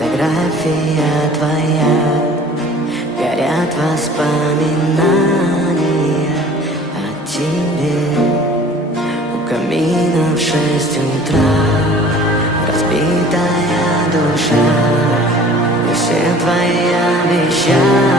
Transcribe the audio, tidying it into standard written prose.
фотография твоя, горят воспоминания о тебе. У камина в 6 утра разбитая душа, и все твои обещания